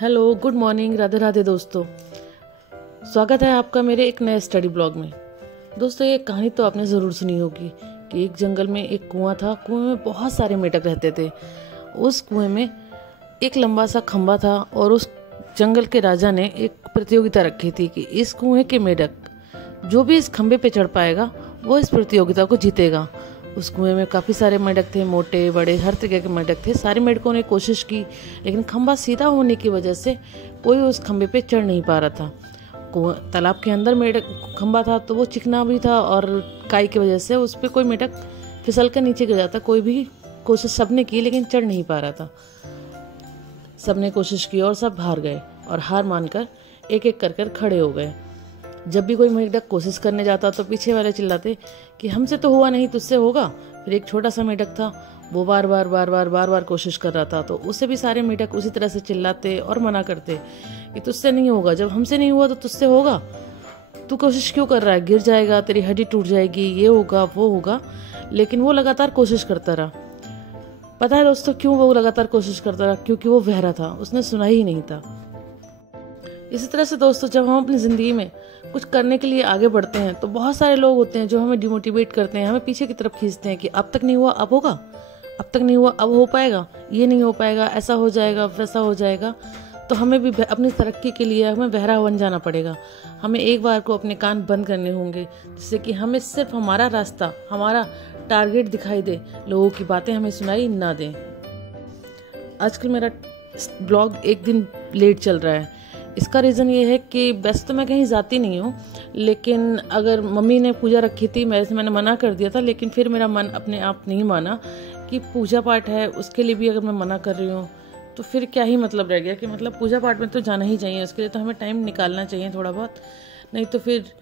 Hello, good morning, Radhe Radhe दोस्तों। स्वागत है आपका मेरे एक नए स्टडी ब्लॉग में। दोस्तों, ये कहानी तो आपने ज़रूर सुनी होगी कि एक जंगल में एक कुआं था। कुएं में बहुत सारे मेंढक रहते थे। उस कुएं में एक लंबा सा खंबा था और उस जंगल के राजा ने एक प्रतियोगिता रखी थी कि इस कुएं के मेंढक जो भी इस खंबे पे चढ़ पाएगा वो इस प्रतियोगिता को जीतेगा। उस कुएं में काफ़ी सारे मेंढक थे, मोटे बड़े हर तरह के मेंढक थे। सारे मेंढकों ने कोशिश की, लेकिन खंबा सीधा होने की वजह से कोई उस खंबे पे चढ़ नहीं पा रहा था। तालाब के अंदर मेंढक खंबा था तो वो चिकना भी था और काई की वजह से उस पर कोई मेंढक फिसल कर नीचे गिर जाता। कोई भी कोशिश सबने की लेकिन चढ़ नहीं पा रहा था। सबने कोशिश की और सब हार गए और हार मानकर एक एक कर खड़े हो गए। जब भी कोई मेंढक कोशिश करने जाता तो पीछे वाले चिल्लाते कि हमसे तो हुआ नहीं, तुझसे होगा। फिर एक छोटा सा मेंढक था, वो बार बार कोशिश कर रहा था, तो उसे भी सारे मेंढक उसी तरह से चिल्लाते और मना करते कि तुझसे नहीं होगा, जब हमसे नहीं हुआ तो तुझसे होगा, तू कोशिश क्यों कर रहा है, गिर जाएगा, तेरी हड्डी टूट जाएगी, ये होगा वो होगा। लेकिन वो लगातार कोशिश करता रहा। पता है दोस्तों क्यों वो लगातार कोशिश करता रहा? क्योंकि वो बहरा था, उसने सुना ही नहीं था। इसी तरह से दोस्तों, जब हम अपनी ज़िंदगी में कुछ करने के लिए आगे बढ़ते हैं तो बहुत सारे लोग होते हैं जो हमें डिमोटिवेट करते हैं, हमें पीछे की तरफ खींचते हैं कि अब तक नहीं हुआ अब होगा, अब तक नहीं हुआ अब हो पाएगा, ये नहीं हो पाएगा, ऐसा हो जाएगा वैसा हो जाएगा। तो हमें भी अपनी तरक्की के लिए हमें बहरा बन जाना पड़ेगा। हमें एक बार को अपने कान बंद करने होंगे जिससे कि हमें सिर्फ हमारा रास्ता, हमारा टारगेट दिखाई दे, लोगों की बातें हमें सुनाई ना दें। आजकल मेरा ब्लॉग एक दिन लेट चल रहा है। इसका रीज़न ये है कि वैसे तो मैं कहीं जाती नहीं हूँ, लेकिन अगर मम्मी ने पूजा रखी थी, मैंने मना कर दिया था, लेकिन फिर मेरा मन अपने आप नहीं माना कि पूजा पाठ है, उसके लिए भी अगर मैं मना कर रही हूँ तो फिर क्या ही मतलब रह गया कि मतलब पूजा पाठ में तो जाना ही चाहिए, उसके लिए तो हमें टाइम निकालना चाहिए थोड़ा बहुत। नहीं तो फिर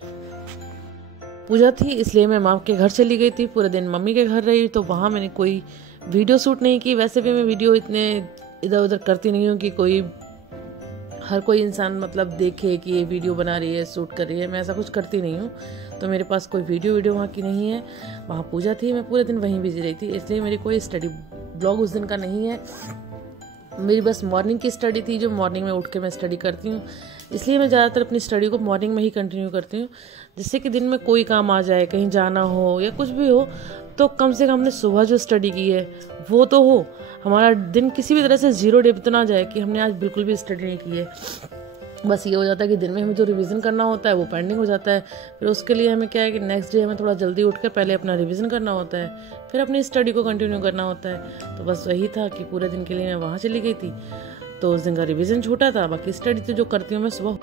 पूजा थी इसलिए मैं माँ के घर चली गई थी, पूरे दिन मम्मी के घर रही, तो वहाँ मैंने कोई वीडियो शूट नहीं की। वैसे भी मैं वीडियो इतने इधर उधर करती नहीं हूँ कि हर कोई इंसान मतलब देखे कि ये वीडियो बना रही है, शूट कर रही है। मैं ऐसा कुछ करती नहीं हूँ, तो मेरे पास कोई वीडियो वहाँ की नहीं है। वहाँ पूजा थी, मैं पूरे दिन वहीं बिजी रही थी, इसलिए मेरी कोई स्टडी ब्लॉग उस दिन का नहीं है। मेरी बस मॉर्निंग की स्टडी थी, जो मॉर्निंग में उठ के मैं स्टडी करती हूँ, इसलिए मैं ज़्यादातर अपनी स्टडी को मॉर्निंग में ही कंटिन्यू करती हूँ, जिससे कि दिन में कोई काम आ जाए, कहीं जाना हो या कुछ भी हो, तो कम से कम हमने सुबह जो स्टडी की है वो तो हो, हमारा दिन किसी भी तरह से जीरो डे तो ना जाए कि हमने आज बिल्कुल भी स्टडी नहीं की है। बस ये हो जाता है कि दिन में हमें जो रिवीजन करना होता है वो पेंडिंग हो जाता है। फिर उसके लिए हमें क्या है कि नेक्स्ट डे हमें थोड़ा जल्दी उठ कर पहले अपना रिवीजन करना होता है, फिर अपनी स्टडी को कंटिन्यू करना होता है। तो बस वही था कि पूरे दिन के लिए मैं वहाँ चली गई थी, तो उस दिन का रिवीजन छूटा था। बाकी स्टडी तो जो करती हूँ मैं सुबह